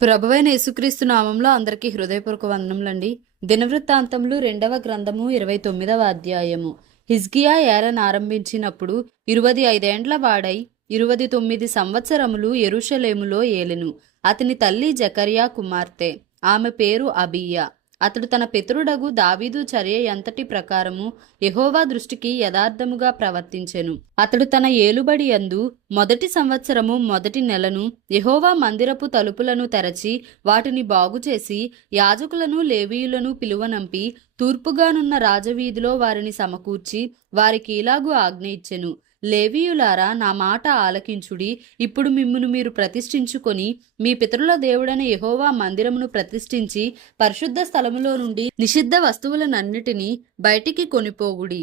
ప్రభువైన యేసుక్రీస్తు నామంలో అందరికీ హృదయపూర్వక వందనములండి. దినవృత్తాంతములు 2వ గ్రంథము 29వ అధ్యాయము. హిజ్కియా ఏలన ఆరంభించినప్పుడు 25 ఏండ్ల వాడై 29 సంవత్సరములు యెరూషలేములో ఏలెను. అతని తల్లి జకర్యా కుమార్తె, ఆమె పేరు అబీయా. అతడు తన పితరుడగు దావీదు చర్య ఎంతటి ప్రకారము యెహోవా దృష్టికి యథార్థముగా ప్రవర్తించెను. అతడు తన ఏలుబడి యందు మొదటి సంవత్సరము మొదటి నెలను యెహోవా మందిరపు తలుపులను తెరచి వాటిని బాగుచేసి యాజకులను లేవీయులను పిలువనంపి తూర్పుగానున్న రాజవీధిలో వారిని సమకూర్చి వారికి ఇలాగు ఆజ్ఞ ఇచ్చెను: లేవీయులారా, నా మాట ఆలకించుడి. ఇప్పుడు మిమ్మును మీరు ప్రతిష్ఠించుకొని మీ పితరుల దేవుడైన యెహోవా మందిరమును ప్రతిష్ఠించి పరిశుద్ధ స్థలములో నుండి నిషిద్ధ వస్తువులనన్నిటినీ బయటికి కొనిపోవుడి.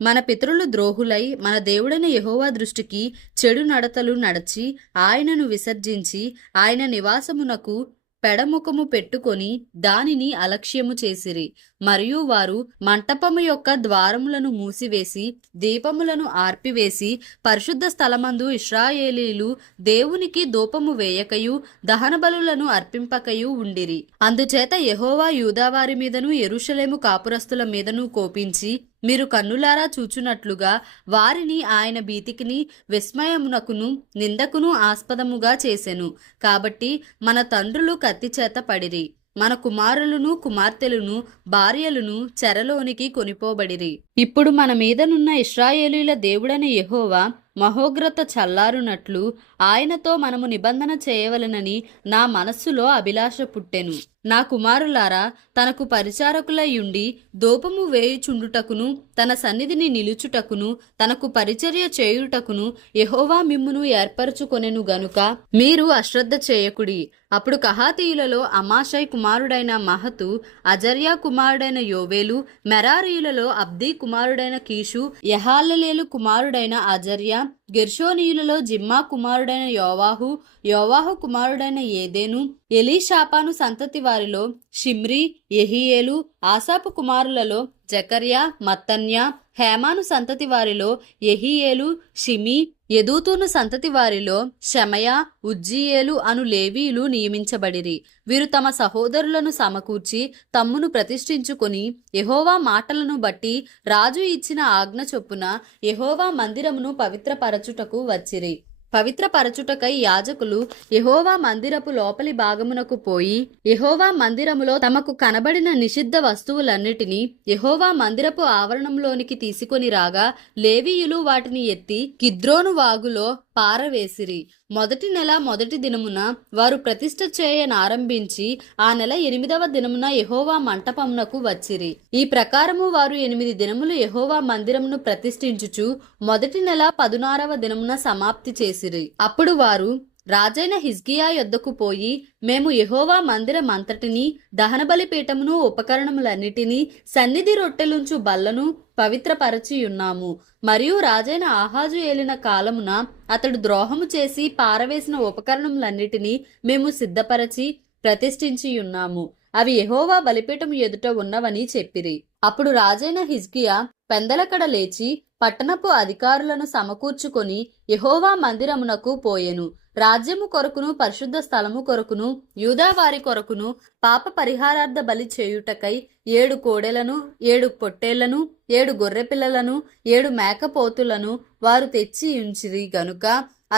మన పితరులు ద్రోహులై మన దేవుడైన యెహోవా దృష్టికి చెడు నడతలు నడచి ఆయనను విసర్జించి ఆయన నివాసమునకు పెడముఖము పెట్టుకొని దానిని అలక్ష్యము చేసిరి. మరియు వారు మంటపము యొక్క ద్వారములను మూసివేసి దీపములను ఆర్పివేసి పరిశుద్ధ స్థలమందు ఇశ్రాయేలీలు దేవునికి ధూపము వేయకయు దహన బలులను అర్పింపకయు ఉండిరి. అందుచేత యెహోవా యూదావారి మీదను యెరూషలేము కాపురస్తుల మీదను కోపించి మీరు కన్నులారా చూచునట్లుగా వారిని ఆయన భీతికిని విస్మయమునకును నిందకును ఆస్పదముగా చేసెను. కాబట్టి మన తండ్రులు కత్తిచేత పడిరి, మన కుమారులను కుమార్తెలను భార్యలను చెరలోనికి కొనిపోబడిరి. ఇప్పుడు మన మీదనున్న ఇశ్రాయేలీల దేవుడైన యెహోవా మహోగ్రత చల్లారునట్లు ఆయనతో మనము నిబంధన చేయవలెనని నా మనస్సులో అభిలాష పుట్టెను. నా కుమారులారా, తనకు పరిచారకులయుండి దూపము వేయుచుండుటకును తన సన్నిధిని నిలుచుటకును తనకు పరిచర్య చేయుటకును యెహోవా మిమ్మును ఏర్పరచుకొనెను గనుక మీరు అశ్రద్ధ చేయకుడి. అప్పుడు కహాతీయులలో అమాషై కుమారుడైన మహతు, అజర్యా కుమారుడైన యోవేలు, మెరారీయులలో అబ్దీ కుమారుడైన కీషు, యహాలలేలు కుమారుడైన అజర్యా, గెర్షోనీయులలో జిమ్మా కుమారుడైన యోవాహు, యోవాహు కుమారుడైన ఏదేను, ఎలీషాపాను సంతతి వారిలో షిమ్రి, యెహీయేలు, ఆసాపు కుమారులలో జకర్యా, మత్తన్యా, హేమాను సంతతి వారిలో యెహీయేలు, షిమి, యెదూతూను సంతతి వారిలో షమయా, ఉజ్జీయేలు అను లేవీయులు నియమించబడిరి. వీరు తమ సహోదరులను సమకూర్చి తమ్మును ప్రతిష్ఠించుకొని యెహోవా మాటలను బట్టి రాజు ఇచ్చిన ఆజ్ఞ చొప్పున యెహోవా మందిరమును పవిత్రపరచుటకు వచ్చిరి. పవిత్రపరచుటకై యాజకులు యెహోవా మందిరపు లోపలి భాగమునకు పోయి యెహోవా మందిరములో తమకు కనబడిన నిషిద్ధ వస్తువులన్నిటినీ యెహోవా మందిరపు ఆవరణంలోనికి తీసుకొని రాగా లేవీయులు వాటిని ఎత్తి కిద్రోను వాగులో పారవేసిరి. మొదటి నెల మొదటి దినమున వారు ప్రతిష్ఠ చేయనారంభించి ఆ నెల 8వ దినమున యెహోవా మంటపమునకు వచ్చిరి. ఈ ప్రకారము వారు 8 దినములు యెహోవా మందిరమును ప్రతిష్ఠించుచు మొదటి నెల 16వ దినమున సమాప్తి చేసిరి. అప్పుడు వారు రాజైన హిజ్కియా యొద్దకు పోయి, మేము యెహోవా మందిరం అంతటినీ దహనబలి పీఠమును ఉపకరణములన్నిటినీ సన్నిధి రొట్టెలుంచు బల్లను పవిత్రపరచియున్నాము. మరియు రాజైన ఆహాజు ఏలిన కాలమున అతడు ద్రోహము చేసి పారవేసిన ఉపకరణములన్నిటినీ మేము సిద్ధపరచి ప్రతిష్ఠించియున్నాము. అవి యెహోవా బలిపీఠము ఎదుట ఉన్నవని చెప్పిరి. అప్పుడు రాజైన హిజ్కియా పెందలకడ లేచి పట్టణపు అధికారులను సమకూర్చుకొని యెహోవా మందిరమునకు పోయెను. రాజ్యము కొరకును పరిశుద్ధ స్థలము కొరకును యూదావారి కొరకును పాప పరిహారార్థ బలి చేయుటకై 7 కోడెలను 7 పొట్టేళ్లను 7 గొర్రెపిల్లలను 7 మేకపోతులను వారు తెచ్చి ఉంచిరి గనుక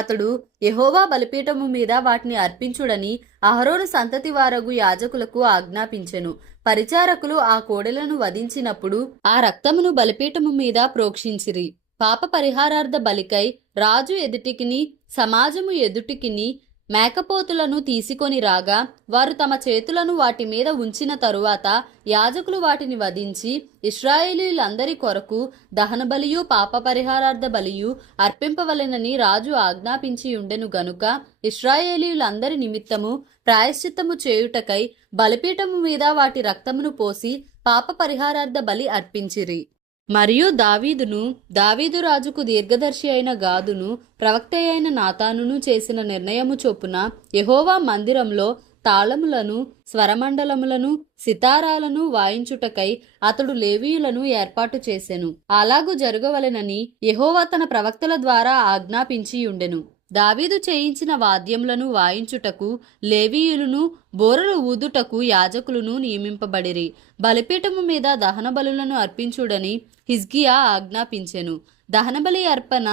అతడు యెహోవా బలిపీఠము మీద వాటిని అర్పించుడని అహరోను సంతతి వారగు యాజకులకు ఆజ్ఞాపించెను. పరిచారకులు ఆ కోడెలను వధించినప్పుడు ఆ రక్తమును బలిపీఠము మీద ప్రోక్షించిరి. పాప పరిహారార్థ బలికై రాజు ఎదుటికిని సమాజము ఎదుటికిని మేకపోతులను తీసుకొని రాగా వారు తమ చేతులను వాటి మీద ఉంచిన తరువాత యాజకులు వాటిని వధించి ఇశ్రాయేలీయులందరి కొరకు దహన బలియు పాప పరిహారార్థ బలియు అర్పింపవలెనని రాజు ఆజ్ఞాపించి ఉండెను గనుక ఇశ్రాయేలీయులందరి నిమిత్తము ప్రాయశ్చిత్తము చేయుటకై బలిపీఠము మీద వాటి రక్తమును పోసి పాప పరిహారార్థ బలి అర్పించిరి. మరియు దావీదు రాజుకు దీర్ఘదర్శి అయిన గాదును ప్రవక్త అయిన నాతానును చేసిన నిర్ణయము చొప్పున యెహోవా మందిరంలో తాళములను స్వరమండలములను సితారాలను వాయించుటకై అతడు లేవీయులను ఏర్పాటు చేసెను. అలాగు జరగవలెనని యెహోవా తన ప్రవక్తల ద్వారా ఆజ్ఞాపించి ఉండెను. దావీదు చేయించిన వాద్యములను వాయించుటకు లేవీయులను, బోరలు ఊదుటకు యాజకులను నియమింపబడిరి. బలిపీఠము మీద దహన బలులను అర్పించుడని హిజ్కియా ఆజ్ఞాపించెను. దహనబలి అర్పణ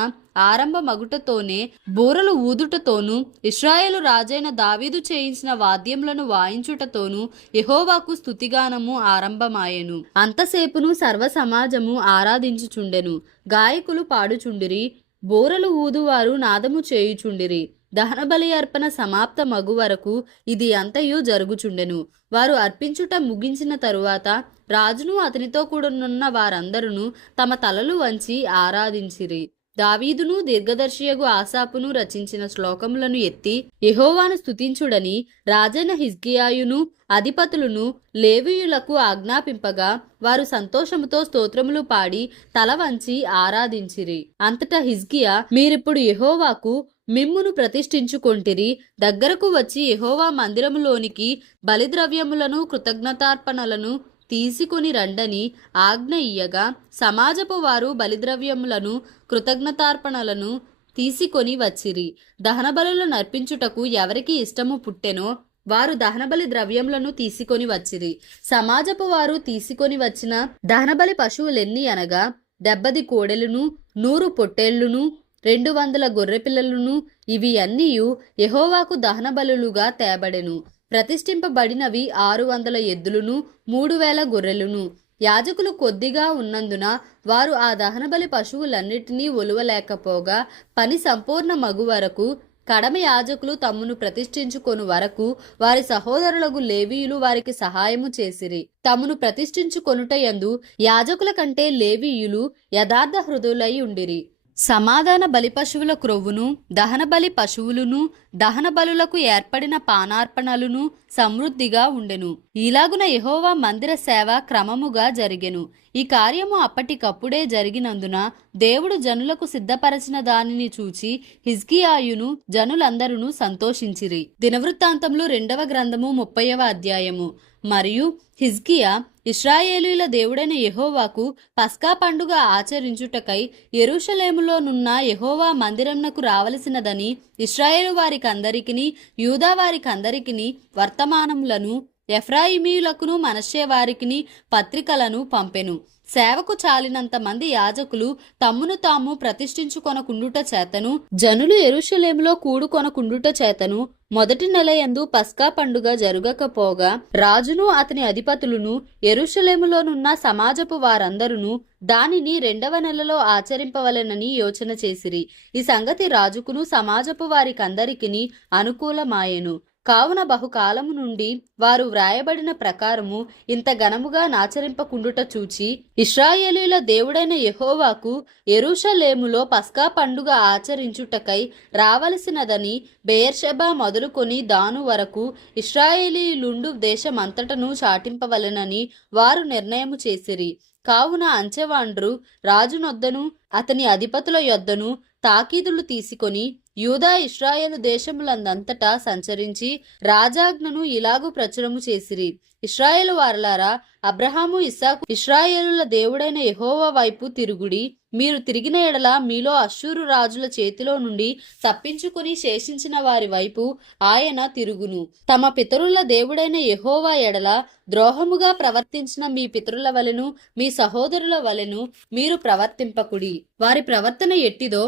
ఆరంభ మగుటతోనే, బూరలు ఊదుటతోనూ, ఇశ్రాయేలు రాజైన దావీదు చేయించిన వాద్యములను వాయించుటతోనూ యెహోవాకు స్తుతిగానము ఆరంభమాయెను. అంతసేపును సర్వ సమాజము ఆరాధించుచుండెను. గాయకులు పాడుచుండిరి, బోరలు ఊదువారు నాదము చేయుచుండిరి. దహనబలి అర్పణ సమాప్త మగు వరకు ఇది అంతయు జరుగుచుండెను. వారు అర్పించుట ముగించిన తరువాత రాజును అతనితో కూడనున్న వారందరూ తమ తలలు వంచి ఆరాధించిరి. దావీదును దీర్ఘదర్శియగు ఆసాపును రచించిన శ్లోకములను ఎత్తి యెహోవాను స్తుతించుడని రాజైన హిజ్కియాయును అధిపతులను లేవీయులకు ఆజ్ఞాపింపగా వారు సంతోషముతో స్తోత్రములు పాడి తల వంచి ఆరాధించిరి. అంతటా హిజ్కియా, మీరిప్పుడు యెహోవాకు మిమ్మును ప్రతిష్ఠించుకొంటిరి, దగ్గరకు వచ్చి యెహోవా మందిరములోనికి బలిద్రవ్యములను కృతజ్ఞతార్పణలను తీసుకొని రండని ఆజ్ఞ ఇయ్యగా, సమాజపు వారు బలిద్రవ్యములను కృతజ్ఞతార్పణలను తీసుకొని వచ్చిరి. దహనబలులను నర్పించుటకు ఎవరికి ఇష్టము పుట్టెనో వారు దహనబలి ద్రవ్యములను తీసుకొని వచ్చిరి. సమాజపు వారు తీసుకొని వచ్చిన దహనబలి పశువులెన్ని అనగా 70 కోడెలను, 100 పొట్టేళ్లును, 200 గొర్రెపిల్లలను. ఇవి అన్నీయు యెహోవాకు దహనబలులుగా తేబడెను. ప్రతిష్ఠింపబడినవి 600 ఎద్దులను, 3000 గొర్రెలను. యాజకులు కొద్దిగా ఉన్నందున వారు ఆ దహనబలి పశువులన్నిటినీ ఒలువలేకపోగా, పని సంపూర్ణ మగు వరకు, కడమ యాజకులు తమ్మును ప్రతిష్ఠించుకొను వరకు వారి సహోదరులకు లేవీయులు వారికి సహాయము చేసిరి. తమ్మును ప్రతిష్ఠించుకొనుట యందు యాజకుల కంటే లేవీయులు యథార్థ హృదయులై ఉండిరి. సమాధాన బలి పశువుల క్రొవ్వును, దహన బలి పశువులను, దహన బలులకు ఏర్పడిన పానార్పణలను సమృద్ధిగా ఉండెను. ఇలాగున యెహోవా మందిర సేవ క్రమముగా జరిగెను. ఈ కార్యము అప్పటికప్పుడే జరిగినందున దేవుడు జనులకు సిద్ధపరచిన దానిని చూచి హిజ్కియాయును జనులందరూ సంతోషించిరి. దినవృత్తాంతములు 2వ గ్రంథము 30వ అధ్యాయము. మరియు హిజ్కియా ఇశ్రాయేలీయుల దేవుడైన యెహోవాకు పస్కా పండుగ ఆచరించుటకై యెరూషలేములోనున్న యెహోవా మందిరమునకు రావలసినదని ఇశ్రాయేలు వారికందరికిని, యూదా వారికందరికిని వర్తమానములను, ఎఫ్రాయిమీయులకును మనష్షే వారికిని పత్రికలను పంపెను. సేవకు చాలినంత మంది యాజకులు తమ్మును తాము ప్రతిష్ఠించుకొనకుండుట చేతను, జనులు యెరూషలేములో కూడుకొనకుండుట చేతను మొదటి నెల యందు పస్కా పండుగ జరుగకపోగా, రాజును అతని అధిపతులను యెరూషలేములోనున్న సమాజపు వారందరూ దానిని 2వ నెలలో ఆచరింపవలెనని యోచన చేసిరి. ఈ సంగతి రాజుకును సమాజపు వారికందరికిని అనుకూలమాయెను. కావున బహుకాలము నుండి వారు వ్రాయబడిన ప్రకారము ఇంత ఘనముగా నాచరింపకుండుట చూచి ఇశ్రాయేలీయుల దేవుడైన యెహోవాకు యెరూషలేములో పస్కా పండుగ ఆచరించుటకై రావలసినదని బెయేర్షెబా మొదలుకొని దాను వరకు ఇశ్రాయేలీయులుండు దేశమంతటను చాటింపవలెనని వారు నిర్ణయము చేసిరి. కావున అంచెవాండ్రు రాజునొద్దను అతని అధిపతుల యొద్దను తాకీదులు తీసుకొని యూదా ఇశ్రాయేలు దేశములందంతటా సంచరించి రాజాజ్ఞను ఇలాగు ప్రచురము చేసిరి. ఇశ్రాయేలు వారలారా, అబ్రహాము, ఇస్సాకు, ఇశ్రాయేలుల దేవుడైన యెహోవా వైపు తిరుగుడి. మీరు తిరిగిన ఎడల మీలో అష్షూరు రాజుల చేతిలో నుండి తప్పించుకుని శేషించిన వారి వైపు ఆయన తిరుగును. తమ పితరుల దేవుడైన యెహోవా ఎడల ద్రోహముగా ప్రవర్తించిన మీ పితరుల వలెను, మీ సహోదరుల వలెను మీరు ప్రవర్తింపకుడి. వారి ప్రవర్తన ఎట్టిదో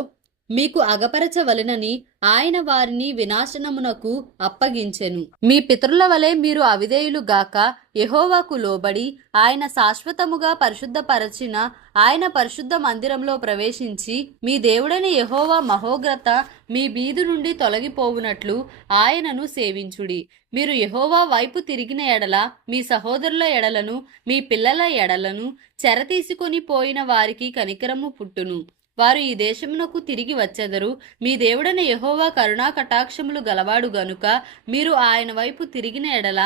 మీకు అగపరచవలెనని ఆయన వారిని వినాశనమునకు అప్పగించెను. మీ పితరుల వలె మీరు అవిధేయులు గాక యెహోవాకు లోబడి ఆయన శాశ్వతముగా పరిశుద్ధపరచిన ఆయన పరిశుద్ధ మందిరంలో ప్రవేశించి మీ దేవుడైన యెహోవా మహోగ్రత మీ బీదు నుండి తొలగిపోవునట్లు ఆయనను సేవించుడి. మీరు యెహోవా వైపు తిరిగిన ఎడల మీ సహోదరుల ఎడలను, మీ పిల్లల ఎడలను చెరతీసుకొని పోయిన వారికి కనికరము పుట్టును. వారు ఈ దేశమునకు తిరిగి వచ్చెదరు. మీ దేవుడైన యెహోవా కరుణా కటాక్షములు గలవాడు గనుక మీరు ఆయన వైపు తిరిగిన ఎడల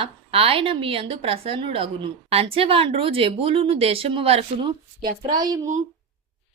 ఆయన మీ యందు ప్రసన్నుడగును. అంచెవాండ్రు జెబూలూను దేశము వరకును,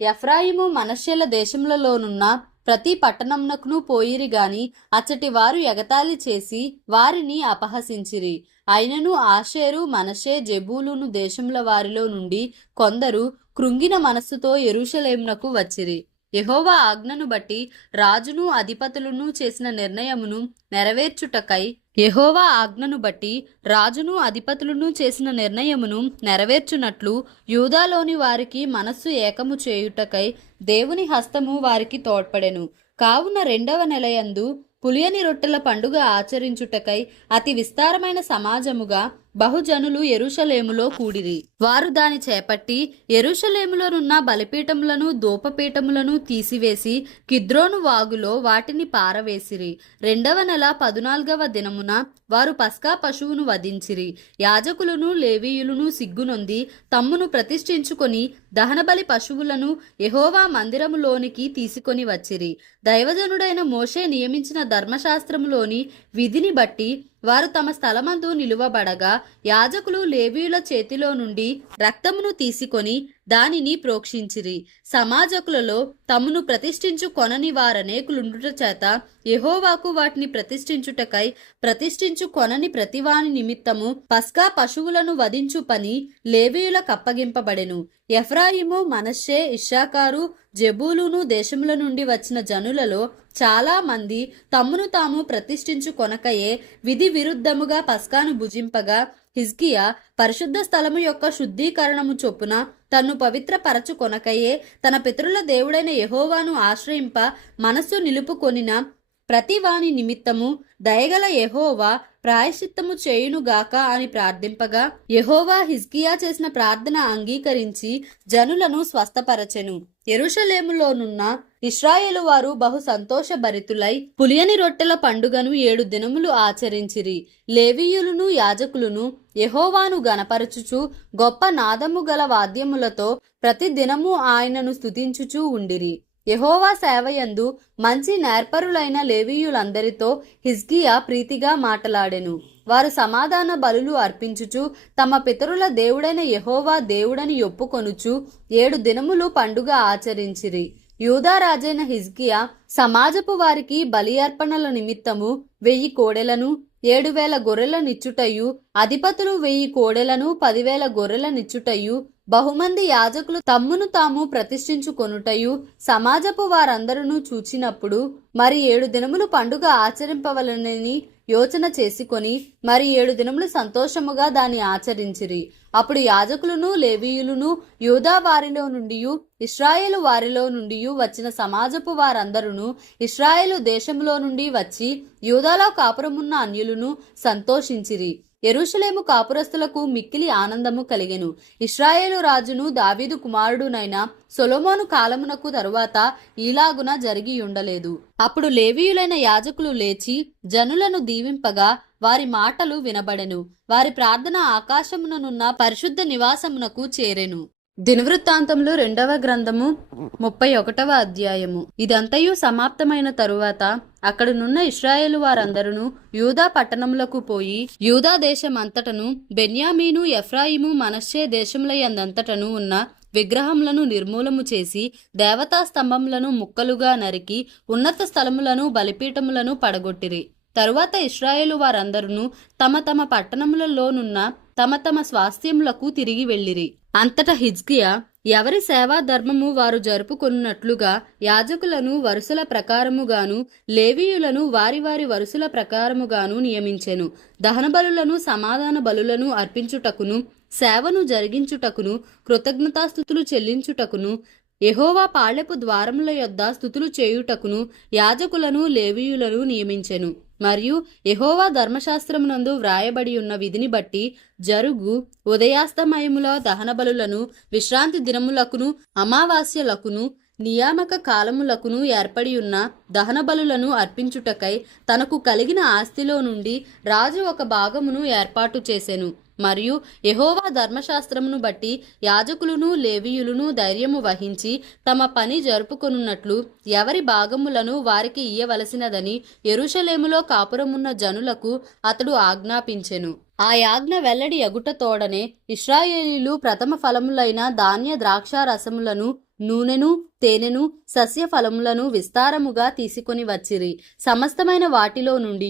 ఎఫ్రాయిము మనష్షేల దేశములలోనున్న ప్రతి పట్టణమునకును పోయిరి గాని అచ్చటి వారు ఎగతాళి చేసి వారిని అపహసించిరి. అయినను ఆషేరు, మనష్షే, జెబూలూను దేశముల వారిలో నుండి కొందరు కృంగిన మనస్సుతో యెరూషలేమునకు వచ్చిరి. యెహోవా ఆజ్ఞను బట్టి రాజును అధిపతులను చేసిన నిర్ణయమును నెరవేర్చుటకై యెహోవా ఆజ్ఞను బట్టి రాజును అధిపతులను చేసిన నిర్ణయమును నెరవేర్చునట్లు యూదాలోని వారికి మనస్సు ఏకము చేయుటకై దేవుని హస్తము వారికి తోడ్పడెను. కావున 2వ నెలయందు పులియని రొట్టెల పండుగ ఆచరించుటకై అతి విస్తారమైన సమాజముగా బహుజనులు యెరూషలేములో కూడిరి. వారు దాని చేపట్టి యెరూషలేములోనున్న బలిపీఠములను ధూపపీఠములను తీసివేసి కిద్రోను వాగులో వాటిని పారవేసిరి. 2వ నెల 14వ దినమున వారు పస్కా పశువును వధించిరి. యాజకులను లేవీయులను సిగ్గునొంది తమ్మును ప్రతిష్ఠించుకొని దహనబలి పశువులను యెహోవా మందిరములోనికి తీసుకొని వచ్చిరి. దైవజనుడైన మోషే నియమించిన ధర్మశాస్త్రములోని విధిని బట్టి వారు తమ స్థలమందు నిలువబడగా యాజకులు లేవీయుల చేతిలో నుండి రక్తమును తీసుకొని దానిని ప్రోక్షించిరి. సమాజకులలో తమను ప్రతిష్ఠించు కొనని వారనేకులుండుట చేత యెహోవాకు వాటిని ప్రతిష్ఠించుటకై ప్రతిష్ఠించు కొనని ప్రతివాని నిమిత్తము పస్కా పశువులను వధించు పని లేవీయులకు అప్పగింపబడెను. ఎఫ్రాయిము, మనష్షే, ఇశ్శాకారు, జెబూలూను దేశముల నుండి వచ్చిన జనులలో చాలా మంది తమ్మును తాము ప్రతిష్ఠించు కొనకయే విధి విరుద్ధముగా పస్కాను భుజింపగా హిజ్కియా పరిశుద్ధ స్థలము యొక్క శుద్ధీకరణము చొప్పున తన్ను పవిత్ర పరచు కొనకయే తన పితరుల దేవుడైన యెహోవాను ఆశ్రయింప మనస్సు నిలుపుకొనిన ప్రతి వాని నిమిత్తము దయగల యెహోవా ప్రాయశ్చిత్తము చేయునుగాక అని ప్రార్థింపగా యెహోవా హిజ్కియా చేసిన ప్రార్థన అంగీకరించి జనులను స్వస్థపరచెను. యెరూషలేములోనున్న ఇశ్రాయేలు వారు బహు సంతోషభరితులై పులియని రొట్టెల పండుగను 7 దినములు ఆచరించిరి. లేవీయులను యాజకులను యెహోవాను గణపరచుచు గొప్ప నాదము గల వాద్యములతో ప్రతి దినము ఆయనను స్తుతించుచూ ఉండిరి. యెహోవా సేవయందు మంచి నేర్పరులైన లేవీయులందరితో హిజ్కియా ప్రీతిగా మాటలాడెను. వారు సమాధాన బలులు అర్పించుచు తమ పితరుల దేవుడైన యెహోవా దేవుడని ఒప్పుకొనుచు 7 దినములు పండుగ ఆచరించిరి. యూదా రాజైన హిజ్కియా సమాజపు వారికి బలి అర్పణల నిమిత్తము 1000 కోడెలను 7,000 గొర్రెలనిచ్చుటయు అధిపతులు 1000 కోడెలను 10,000 గొర్రెలనిచ్చుటయు బహుమంది యాజకులు తమ్మును తాము ప్రతిష్ఠించుకొనుటయు సమాజపు వారందరూ చూచినప్పుడు మరి 7 దినములు పండుగ ఆచరింపవలనని యోచన చేసుకొని మరి 7 దినములు సంతోషముగా దాన్ని ఆచరించిరి. అప్పుడు యాజకులను లేవీయులను యూదా వారిలో నుండి ఇశ్రాయేలు వారిలో నుండి వచ్చిన సమాజపు వారందరూ ఇశ్రాయేలు దేశములో నుండి వచ్చి యూదాలో కాపురమున్న అన్యులను సంతోషించిరి. యెరూషలేము కాపురస్తులకు మిక్కిలి ఆనందము కలిగెను. ఇశ్రాయేలు రాజును దావీదు కుమారుడునైన సొలొమోను కాలమునకు తరువాత ఈలాగున జరిగి ఉండలేదు. అప్పుడు లేవీయులైన యాజకులు లేచి జనులను దీవింపగా వారి మాటలు వినబడెను. వారి ప్రార్థన ఆకాశముననున్న పరిశుద్ధ నివాసమునకు చేరెను. దినవృత్తాంతములు 2వ గ్రంథము 31వ అధ్యాయము. ఇదంతయు సమాప్తమైన తరువాత అక్కడనున్న ఇశ్రాయేలు వారందరూ యూదా పట్టణములకు పోయి యూదా దేశమంతటను బెన్యామీను, ఎఫ్రాయిము, మనష్షే దేశములయందంతటను ఉన్న విగ్రహములను నిర్మూలము చేసి దేవతా స్తంభములను ముక్కలుగా నరికి ఉన్నత స్థలములను బలిపీఠములను పడగొట్టిరి. తరువాత ఇశ్రాయేలు వారందరూ తమ తమ పట్టణములలోనున్న తమ తమ స్వాస్థ్యములకు తిరిగి వెళ్ళిరి. అంతటా హిజ్కియా ఎవరి సేవా ధర్మము వారు జరుపుకొనున్నట్లుగా యాజకులను వరుసల ప్రకారముగాను లేవీయులను వారి వారి వరుసల ప్రకారముగాను నియమించెను. దహన బలులను సమాధాన బలులను అర్పించుటకును సేవను జరిగించుటకును కృతజ్ఞతాస్తుతులు చెల్లించుటకును యెహోవా పాళెపు ద్వారముల యొద్ద స్తుతులు చేయుటకును యాజకులను లేవీయులను నియమించెను. మరియు యెహోవా ధర్మశాస్త్రమునందు వ్రాయబడి ఉన్న విధిని బట్టి జరుగు ఉదయాస్తమయముల దహన బలులను విశ్రాంతి దినములకును అమావాస్యలకును నియామక కాలములకును ఏర్పడి ఉన్న దహన బలులను అర్పించుటకై తనకు కలిగిన ఆస్తిలో నుండి రాజు ఒక భాగమును ఏర్పాటు చేసెను. మరియు యెహోవా ధర్మశాస్త్రమును బట్టి యాజకులను లేవీయులను ధైర్యము వహించి తమ పని జరుపుకొనున్నట్లు ఎవరి భాగములను వారికి ఇయ్యవలసినదని యెరూషలేములో కాపురమున్న జనులకు అతడు ఆజ్ఞాపించెను. ఆ యాజ్ఞ వెల్లడి ఎగుట తోడనే ఇశ్రాయేలీలు ప్రథమ ఫలములైన ధాన్య ద్రాక్ష రసములను నూనెను తేనెను సస్య ఫలములను విస్తారముగా తీసుకొని వచ్చిరి. సమస్తమైన వాటిలో నుండి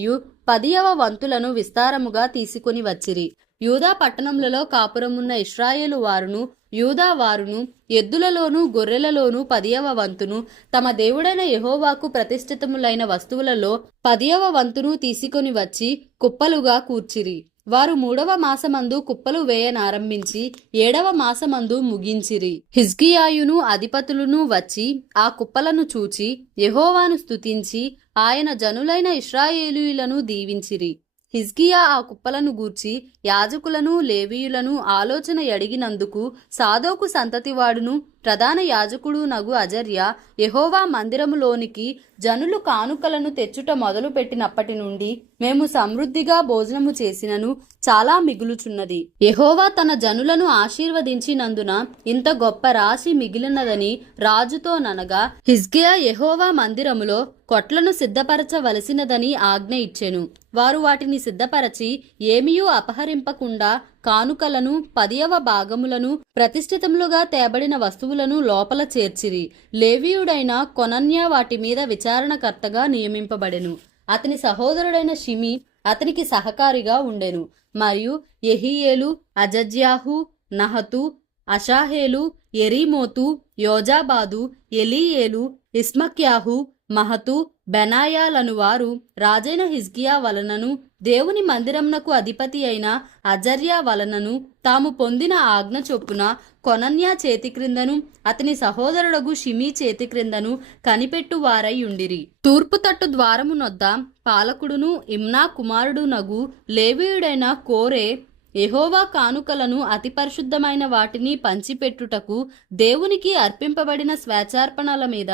10వ వంతులను విస్తారముగా తీసుకొని వచ్చిరి. యూదా పట్టణములలో కాపురమున్న ఇశ్రాయేలు వారును యూదా వారును ఎద్దులలోను గొర్రెలలోను 10వ వంతును తమ దేవుడైన యెహోవాకు ప్రతిష్ఠితములైన వస్తువులలో 10వ వంతును తీసుకొని వచ్చి కుప్పలుగా కూర్చిరి. వారు 3వ మాసమందు కుప్పలు వేయనారంభించి 7వ మాసమందు ముగించిరి. హిజ్కియాయును అధిపతులను వచ్చి ఆ కుప్పలను చూచి యెహోవాను స్తుతించి ఆయన జనులైన ఇశ్రాయేలీయులను దీవించిరి. హిజ్కియా ఆ కుప్పలను గూర్చి యాజకులను లేవీయులను ఆలోచన అడిగినందుకు సాదోకు సంతతివాడును ప్రధాన యాజకుడు నగు అజర్య యెహోవా మందిరములోనికి జనులు కానుకలను తెచ్చుట మొదలు పెట్టినప్పటి నుండి మేము సమృద్ధిగా భోజనము చేసినను చాలా మిగులుచున్నది. యెహోవా తన జనులను ఆశీర్వదించినందున ఇంత గొప్ప రాశి మిగిలినదని రాజుతో ననగా హిజ్కియా యెహోవా మందిరములో కొట్లను సిద్ధపరచవలసినదని ఆజ్ఞ ఇచ్చెను. వారు వాటిని సిద్ధపరచి ఏమీయూ అపహరింపకుండా కానుకలను 10వ భాగములను ప్రతిష్ఠితములుగా తేబడిన వస్తువులను లోపల చేర్చిరి. లేవీయుడైన కొనన్య వాటి మీద విచారణకర్తగా నియమింపబడెను. అతని సహోదరుడైన షిమి అతనికి సహకారిగా ఉండెను. మరియు యెహీయేలు, అజజ్యాహు, నహతు, అషాహేలు, యెరీమోతు, యోజాబాదు, ఎలీయేలు, ఇస్మక్యాహు, మహతు, బెనాయాలను వారు రాజైన హిజ్కియా వలనను దేవుని మందిరమునకు అధిపతి అయిన అజర్యా వలనను తాము పొందిన ఆజ్ఞ చొప్పున కొనన్యా చేతి క్రిందను అతని సహోదరుడగు షిమీ చేతి క్రిందను కనిపెట్టు వారై ఉండిరి. తూర్పు తట్టు ద్వారము నొద్ద పాలకుడును ఇమ్నా కుమారుడు నగు లేవీయుడైన కోరే యెహోవా కానుకలను అతి పరిశుద్ధమైన వాటిని పంచిపెట్టుటకు దేవునికి అర్పింపబడిన స్వేచ్ఛార్పణల మీద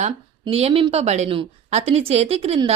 నియమింపబడెను. అతని చేతి క్రింద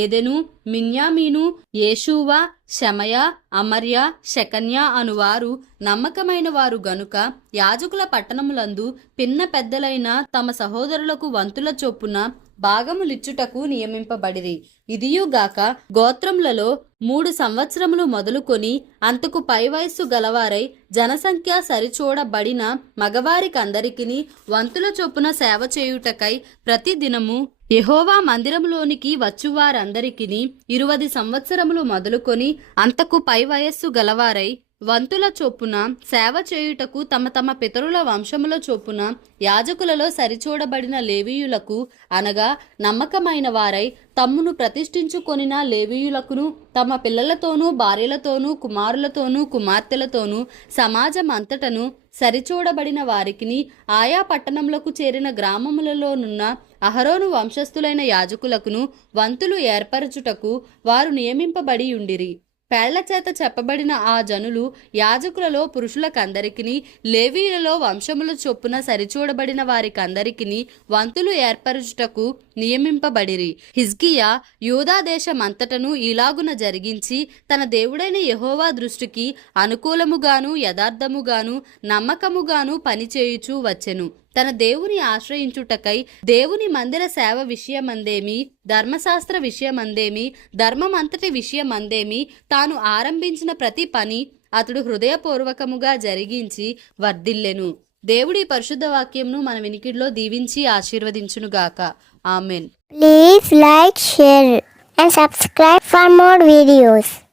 ఏదెను, మిన్యామీను, యేషూవా, షమయ, అమర్య, షెకన్యా అనువారు నమ్మకమైన వారు గనుక యాజకుల పట్టణములందు పిన్న పెద్దలైన తమ సహోదరులకు వంతుల చొప్పున భాగములిచ్చుటకు నియమింపబడిరి. ఇదియుగాక గోత్రములలో 3 సంవత్సరములు మొదలుకొని అంతకు పై వయస్సు గలవారై జనసంఖ్య సరిచూడబడిన మగవారికందరికిని వంతుల చొప్పున సేవ చేయుటకై ప్రతి దినము యెహోవా మందిరములోనికి వచ్చువారందరికిని 20 సంవత్సరములు మొదలుకొని అంతకు పై వయస్సు గలవారై వంతుల చొప్పున సేవ చేయుటకు తమ తమ పితరుల వంశముల చొప్పున యాజకులలో సరిచూడబడిన లేవీయులకు అనగా నమ్మకమైన వారై తమ్మును ప్రతిష్ఠించుకొనిన లేవీయులకును తమ పిల్లలతోనూ భార్యలతోనూ కుమారులతోనూ కుమార్తెలతోనూ సమాజమంతటను సరిచూడబడిన వారికిని ఆయా పట్టణములకు చేరిన గ్రామములలోనున్న అహరోను వంశస్థులైన యాజకులకును వంతులు ఏర్పరచుటకు వారు నియమింపబడి ఉండిరి. పేళ్ల చేత చెప్పబడిన ఆ జనులు యాజకులలో పురుషులకందరికిని లేవీయులలో వంశముల చొప్పున సరిచూడబడిన వారికందరికిని వంతులు ఏర్పరచుటకు నియమింపబడిరి. హిజ్కియా యూదా దేశమంతటను ఇలాగున జరిగించి తన దేవుడైన యెహోవా దృష్టికి అనుకూలముగాను యథార్థముగాను నమ్మకముగాను పనిచేయుచూ వచ్చెను. తన దేవుని ఆశ్రయించుటకై దేవుని మందిర సేవ విషయమందేమి, ధర్మశాస్త్ర విషయమందేమి, ధర్మమంతటి విషయమందేమి తాను ఆరంభించిన ప్రతి పని అతడు హృదయపూర్వకముగా జరిగించి వర్ధిల్లెను. దేవుడి పరిశుద్ధ వాక్యంను మన వినికిడిలో దీవించి ఆశీర్వదించునుగాక. Amen. Please like, share and subscribe for more videos.